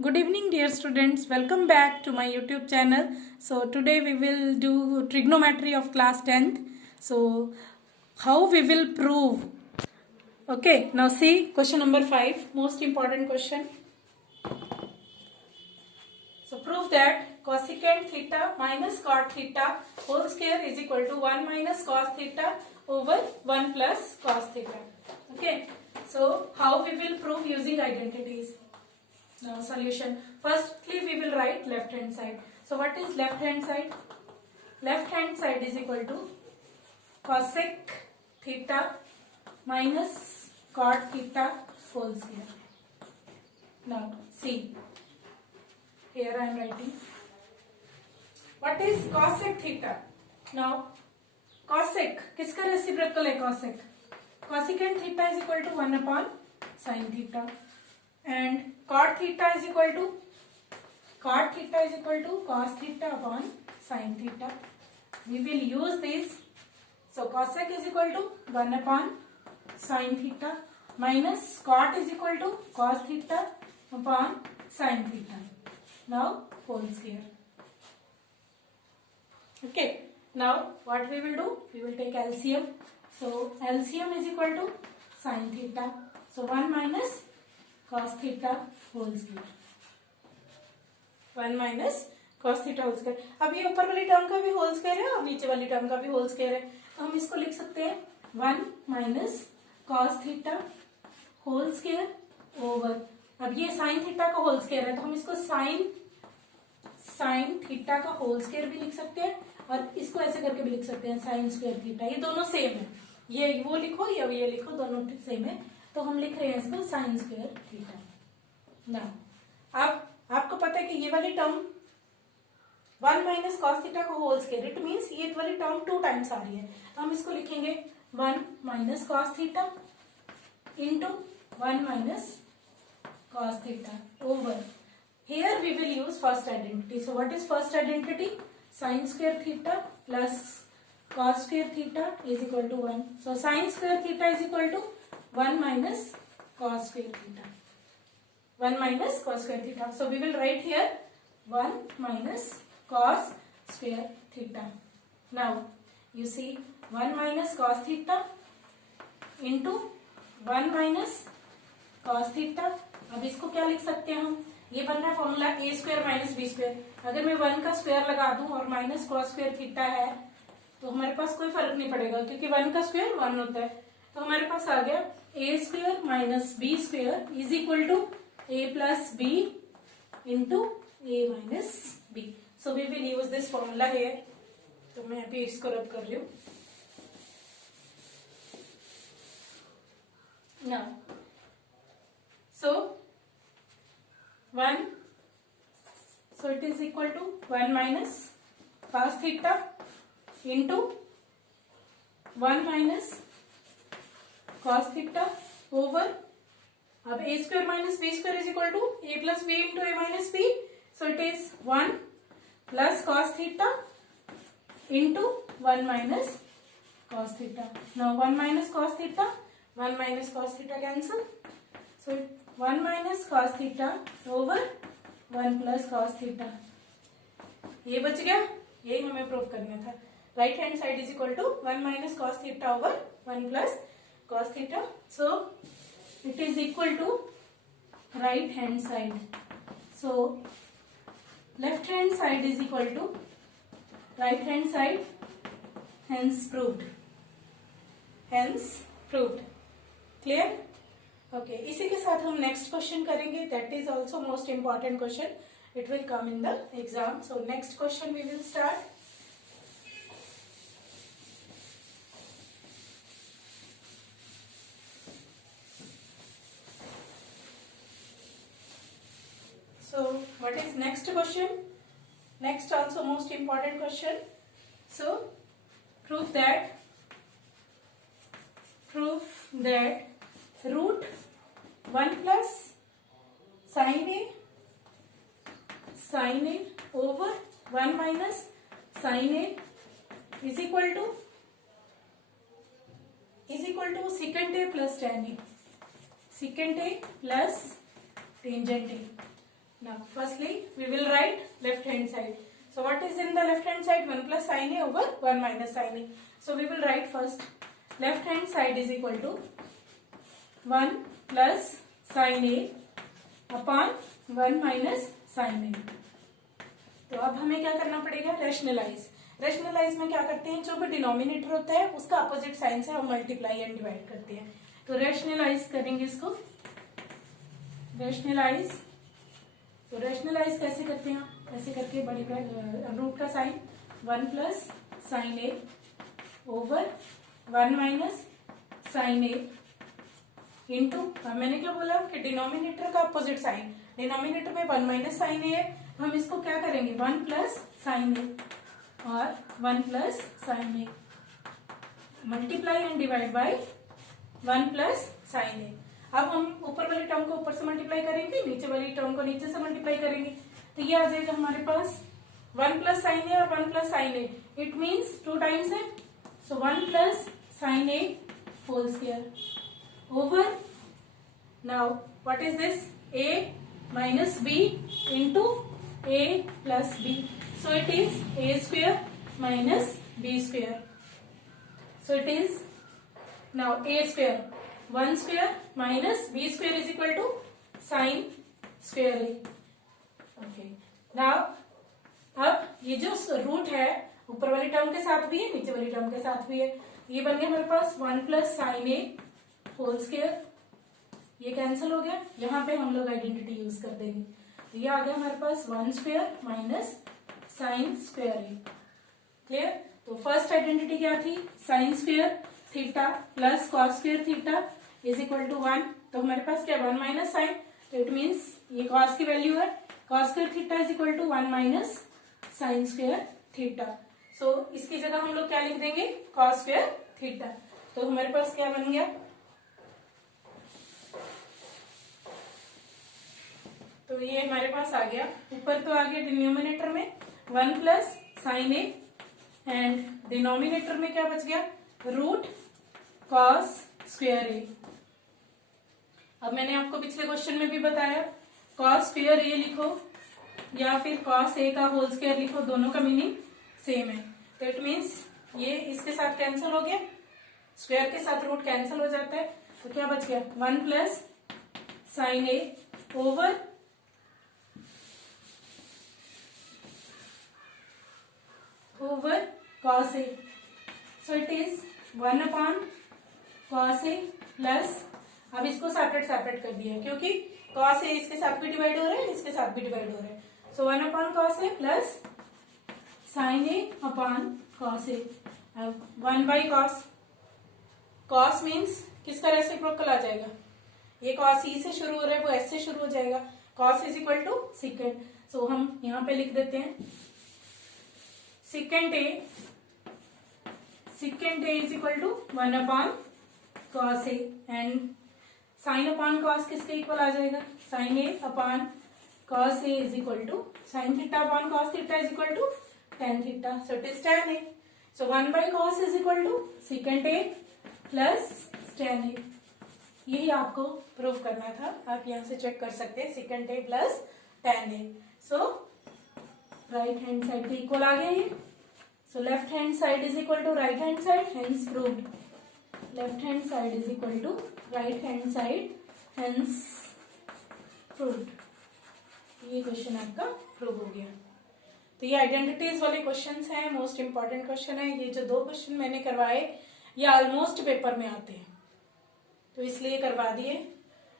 Good evening, dear students. Welcome back to my YouTube channel. So today we will do trigonometry of class 10th. So how we will prove? Okay, now see question number 5, most important question. So prove that cosecant theta minus cot theta whole square is equal to 1 minus cos theta over 1 plus cos theta. Okay, so how we will prove using identities? Now solution. Firstly we will write left hand side. So what is left hand side? Left hand side is equal to cosec theta minus cot theta whole square. Now see, here I am writing. What is cosec theta? Now cosec किसका reciprocal है cosec? Cosecant theta is equal to 1 upon sin theta. And cot theta is equal to cos theta upon sin theta. We will use this. So cosec is equal to 1 upon sin theta minus cot is equal to cos theta upon sin theta. Now whole square. Okay. Now what we will do? We will take LCM. So LCM is equal to sin theta. So 1 minus cos theta whole square. 1 minus cos theta whole square. अब ये ऊपर वाली term का भी whole square है और नीचे वाली टर्म का भी होल स्क्वायर है, तो हम इसको लिख सकते हैं 1 minus cos theta whole square over, अब ये sin थीटा का होल स्क्वायर है तो हम इसको sin थीटा का होल स्क्वायर भी लिख सकते हैं और इसको ऐसे करके भी लिख सकते हैं sin स्क्वायर थीटा. ये दोनों सेम है, ये वो लिखो या ये लिखो, दोनों सेम है, तो हम लिख रहे हैं इसको साइन स्क्वायर थीटा. ना अब आपको पता है कि ये वाली टर्म 1 माइनस कॉस थीटा का होल स्क्वायर, इट मीन्स ये वाली टर्म 2 टाइम्स आ रही है, तो हम इसको लिखेंगे 1 minus cos theta into 1 minus cos theta over. Here we will use first identity. So what is first identity? Sine square theta plus cos square theta is equal to 1. So sine square theta is equal to 1 minus cos square theta. 1 minus cos square theta. So we will write here 1 minus cos square theta. Now you see 1 minus cos theta into 1 minus cos theta. अब इसको क्या लिख सकते हैं हम? ये बन रहा है formula a square minus B square. अगर मैं 1 का स्क्वायर लगा दूं और माइनस कॉस स्क्वायर थीटा है तो हमारे पास कोई फर्क नहीं पड़ेगा क्योंकि 1 का स्क्वायर 1 होता है. तो हमारे पास आ गया a square minus B square is equal to a plus B into a minus B. So we will use this formula here. तो मैं अभी इसको रब कर रही हूँ. Now so 1, so it is equal to 1 minus cos theta into 1 minus cos theta over, अब a square minus b square is equal to a plus b into a minus b, so it is 1 plus cos theta into 1 minus cos theta. Now 1 minus cos theta, 1 minus cos theta cancel, so 1 minus cos theta over 1 plus cos theta. ये बच गया, यही हमें prove करना था. Right hand side is equal to 1 minus cos theta over 1 plus cos theta. So it is equal to right hand side. So left hand side is equal to right hand side. Hence proved. Clear? Okay. इसी के साथ हम next question करेंगे. That is also most important question. It will come in the exam. So next question we will start. So what is next question? Next also most important question. So prove that root 1 plus sin a over 1 minus sin a is equal to secant a plus tan a. Secant a plus tangent a. Now firstly we will write left hand side. So what is in the left hand side? 1 plus sin a over 1 minus sin a. So we will write first left hand side is equal to 1 plus sin a upon 1 minus sin a. तो अब हमें क्या करना पड़ेगा? Rationalise. Rationalise में क्या करते हैं? जो भी डिनोमिनेटर होता है उसका अपोजिट साइन से हम मल्टीप्लाई एंड डिवाइड करते हैं. तो रेशनलाइज करेंगे इसको. रेशनलाइज. तो रेशनलाइज कैसे करते हैं? ऐसे करके बड़ी रूट का साइन 1 प्लस साइन ए ओवर 1 माइनस साइन ए इंटू, मैंने क्या बोला कि डिनोमिनेटर का अपोजिट साइन. डिनोमिनेटर में 1 माइनस साइन ए है, हम इसको क्या करेंगे? 1 प्लस साइन ए और 1 plus sine A multiply and divide by 1 plus sine A. अब हम ऊपर वाली टर्म को ऊपर से मल्टीप्लाई करेंगे, नीचे वाली टर्म को नीचे से मल्टीप्लाई करेंगे. तो ये आ जाएगा हमारे पास 1 प्लस साइन ए और 1 plus sine A. It means 2 times है. So 1 plus sine A whole square over, now what is this? A minus B into a plus b. So it is a square minus b square. So it is now a square 1 square minus b square is equal to sin square a. Okay. Now अब ये जो root है ऊपर वाली term के साथ भी है, नीचे वाली टर्म के साथ भी है. ये बन गया हमारे पास 1 plus sine A whole square. ये कैंसिल हो गया. यहाँ पे हम लोग आइडेंटिटी यूज कर देंगे. तो ये आ गया हमारे पास 1 square minus sine square A. Clear? तो फर्स्ट आइडेंटिटी क्या थी? Sine square theta plus cos square theta is equal to 1. तो हमारे पास क्या? 1 माइनस साइन. तो इट मीन्स ये कॉस की वैल्यू है. Cos square theta is equal to 1 minus sine square theta. So इसकी जगह हम लोग क्या लिख देंगे? Cos square theta. तो हमारे पास क्या बन गया? तो ये हमारे पास आ गया. ऊपर तो आ गया डिनोमिनेटर में 1 plus sine A and denominator में क्या बच गया? रूट कॉस स्क्वायर ए. अब मैंने आपको पिछले क्वेश्चन में भी बताया कॉस स्क्वायर ए लिखो या फिर कॉस ए का होल स्क्वायर लिखो, दोनों का मीनिंग सेम है. तो इट मीन्स ये इसके साथ कैंसिल हो गया, स्क्वायर के साथ रूट कैंसिल हो जाता है. तो क्या बच गया? 1 plus sine A over cos a. So it is 1 upon cos a plus, अब इसको सेपरेट कर दिया क्योंकि cos a इसके साथ भी डिवाइड हो रहा है, इसके साथ भी डिवाइड हो रहा है. So 1 upon cos a plus sin a upon cos a. अब 1 by cos. cos means किसका रेसिप्रोकल आ जाएगा? ये cos e से शुरू हो रहा है, वो s से शुरू हो जाएगा. cos is equal to secant. So हम यहाँ पे लिख देते हैं secant a is equal to 1 upon cos a and sin upon cos किसके इक्वल आ जाएगा? sin a upon cos a is equal to sin theta upon cos theta is equal to tan theta. So it is tan a. So 1 by cos is equal to secant a plus tan a. यही आपको prove करना था. आप यहाँ से check कर सकते हैं secant a plus tan a. So right hand side के इक्वल आ गया ये. So left hand side is equal to right hand side, hence proved. Left hand side is equal to right hand side, hence proved. ये question आपका prove हो गया. तो ये identities वाले क्वेश्चंस हैं, मोस्ट इंपॉर्टेंट क्वेश्चन है. ये जो 2 क्वेश्चन मैंने करवाए ये ऑलमोस्ट पेपर में आते हैं, तो इसलिए करवा दिए.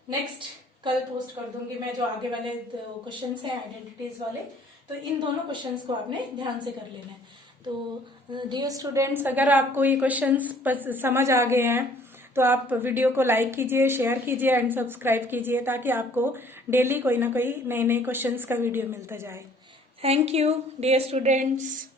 नेक्स्ट कल पोस्ट कर दूंगी मैं जो आगे वाले क्वेश्चंस हैं आइडेंटिटीज वाले. तो इन दोनों क्वेश्चंस को आपने ध्यान से कर लेना है. तो डियर स्टूडेंट्स, अगर आपको ये क्वेश्चंस समझ आ गए हैं तो आप वीडियो को लाइक कीजिए, शेयर कीजिए एंड सब्सक्राइब कीजिए ताकि आपको डेली कोई ना कोई नए नए क्वेश्चंस का वीडियो मिलता जाए. Thank you dear students.